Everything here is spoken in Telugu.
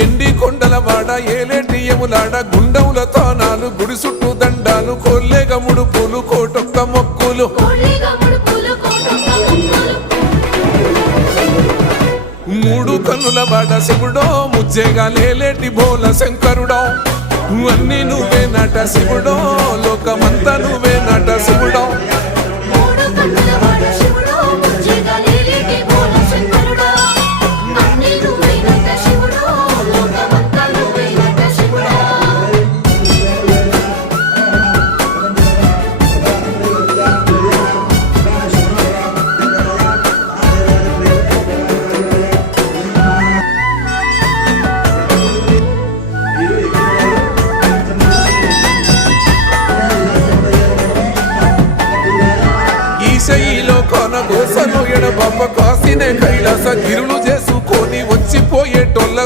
ఎండి కొండల వాడ ఏలేటియములాడ గుండముల తానాలు గుడి చుట్టూ దండాలు కొల్లేగ ముడుపులు కోటొక్క మొక్కులు మూడు కన్నుల వాడ శివుడో ముజ్జేగా లేలేటి బోల శంకరుడో అన్ని నువ్వే నట శివుడో లోకమంతా నువ్వే నట శివుడో ఈశయిలో కొన గోసలు ఎడబొమ్మ కాసినే కైలాస గిరులు చేసుకొని వచ్చిపోయేటోళ్ళ